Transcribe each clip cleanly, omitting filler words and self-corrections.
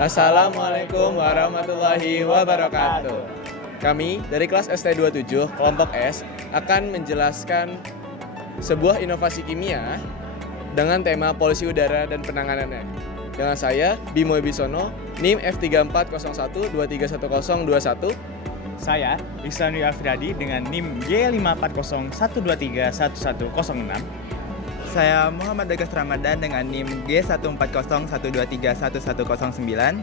Assalamualaikum warahmatullahi wabarakatuh. Kami dari kelas ST27 kelompok S akan menjelaskan sebuah inovasi kimia dengan tema polusi udara dan penanganannya. Dengan saya, Bimo Ibisono, NIM F3401231021. Saya, Iksanudin Afriadi dengan NIM G54012311106. Saya Muhammad Bagas Ramadan dengan NIM G14012311109.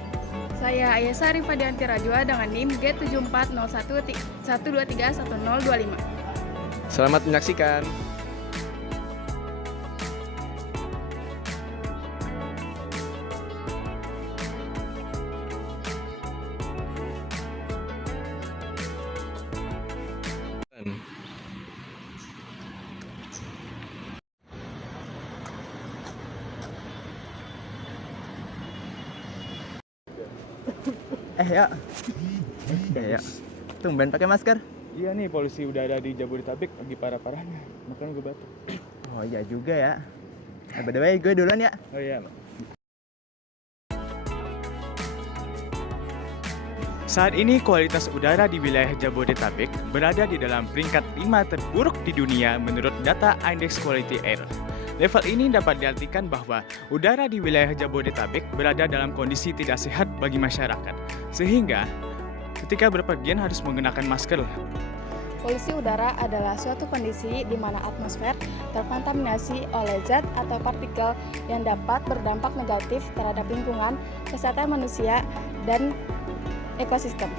Saya Ayesa Rifadianti Rajwa dengan NIM G740112311025. Selamat menyaksikan. Ya. Tumben pakai masker. Iya nih, polusi udara di Jabodetabek lagi parah-parahnya, makanya gue batuk. Oh iya juga ya. By the way, gue duluan ya. Oh iya. Saat ini kualitas udara di wilayah Jabodetabek berada di dalam peringkat 5 terburuk di dunia menurut data Index Quality Air. Level ini dapat diartikan bahwa udara di wilayah Jabodetabek berada dalam kondisi tidak sehat bagi masyarakat, sehingga ketika berpergian harus menggunakan masker. Polusi udara adalah suatu kondisi di mana atmosfer terkontaminasi oleh zat atau partikel yang dapat berdampak negatif terhadap lingkungan, kesehatan manusia, dan ekosistem.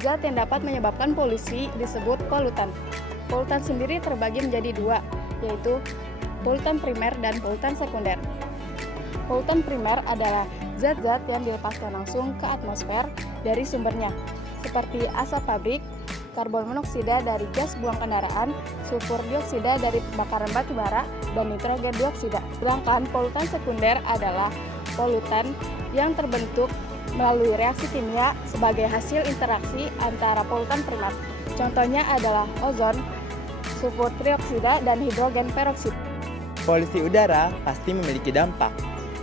Zat yang dapat menyebabkan polusi disebut polutan. Polutan sendiri terbagi menjadi dua, yaitu polutan primer dan polutan sekunder. Polutan primer adalah zat-zat yang dilepaskan langsung ke atmosfer dari sumbernya, seperti asap pabrik, karbon monoksida dari gas buang kendaraan, sulfur dioksida dari pembakaran batu bara, dan nitrogen dioksida. Sedangkan polutan sekunder adalah polutan yang terbentuk melalui reaksi kimia sebagai hasil interaksi antara polutan primer. Contohnya adalah ozon, sulfur trioksida, dan hidrogen peroksida. Polusi udara pasti memiliki dampak.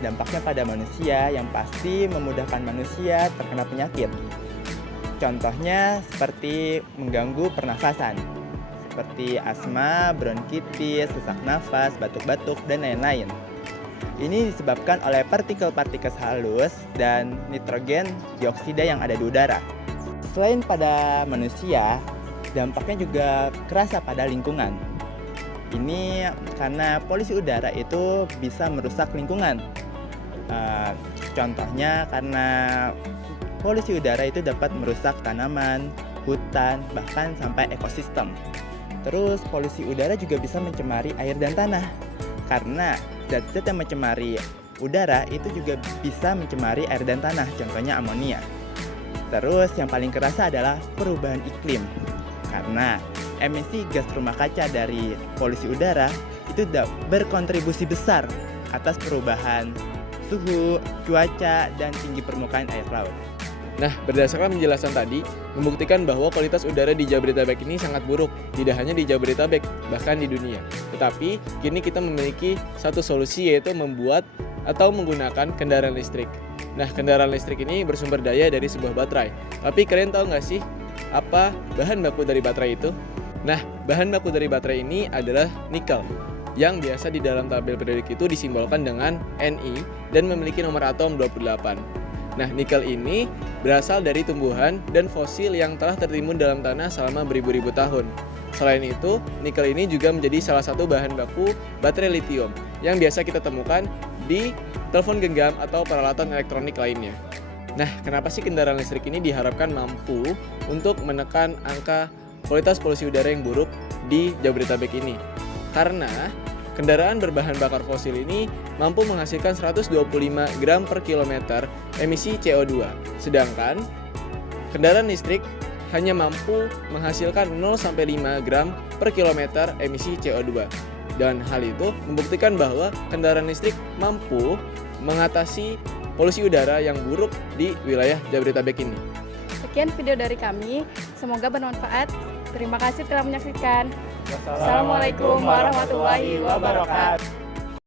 Dampaknya pada manusia yang pasti memudahkan manusia terkena penyakit. Contohnya seperti mengganggu pernafasan, seperti asma, bronkitis, sesak nafas, batuk-batuk, dan lain-lain. Ini disebabkan oleh partikel-partikel halus dan nitrogen dioksida yang ada di udara. Selain pada manusia, dampaknya juga kerasa pada lingkungan. Ini karena polusi udara itu bisa merusak lingkungan. Contohnya karena polusi udara itu dapat merusak tanaman, hutan, bahkan sampai ekosistem. Terus polusi udara juga bisa mencemari air dan tanah. Karena zat-zat yang mencemari udara itu juga bisa mencemari air dan tanah, contohnya amonia. Terus yang paling kerasa adalah perubahan iklim. Karena emisi gas rumah kaca dari polusi udara itu berkontribusi besar atas perubahan suhu, cuaca, dan tinggi permukaan air laut. Nah, berdasarkan penjelasan tadi, membuktikan bahwa kualitas udara di Jabodetabek ini sangat buruk, tidak hanya di Jabodetabek, bahkan di dunia. Tetapi, kini kita memiliki satu solusi, yaitu membuat atau menggunakan kendaraan listrik. Nah, kendaraan listrik ini bersumber daya dari sebuah baterai. Tapi kalian tahu nggak sih, apa bahan baku dari baterai itu? Nah, bahan baku dari baterai ini adalah nikel, yang biasa di dalam tabel periodik itu disimbolkan dengan Ni dan memiliki nomor atom 28. Nah, nikel ini berasal dari tumbuhan dan fosil yang telah tertimbun dalam tanah selama beribu-ribu tahun. Selain itu, nikel ini juga menjadi salah satu bahan baku baterai lithium yang biasa kita temukan di telepon genggam atau peralatan elektronik lainnya. Nah, kenapa sih kendaraan listrik ini diharapkan mampu untuk menekan angka kualitas polusi udara yang buruk di Jabodetabek ini? Karena kendaraan berbahan bakar fosil ini mampu menghasilkan 125 gram per kilometer emisi CO2, sedangkan kendaraan listrik hanya mampu menghasilkan 0-5 gram per kilometer emisi CO2. Dan hal itu membuktikan bahwa kendaraan listrik mampu mengatasi polusi udara yang buruk di wilayah Jabodetabek ini. Sekian video dari kami, semoga bermanfaat. Terima kasih telah menyaksikan. Assalamualaikum warahmatullahi wabarakatuh.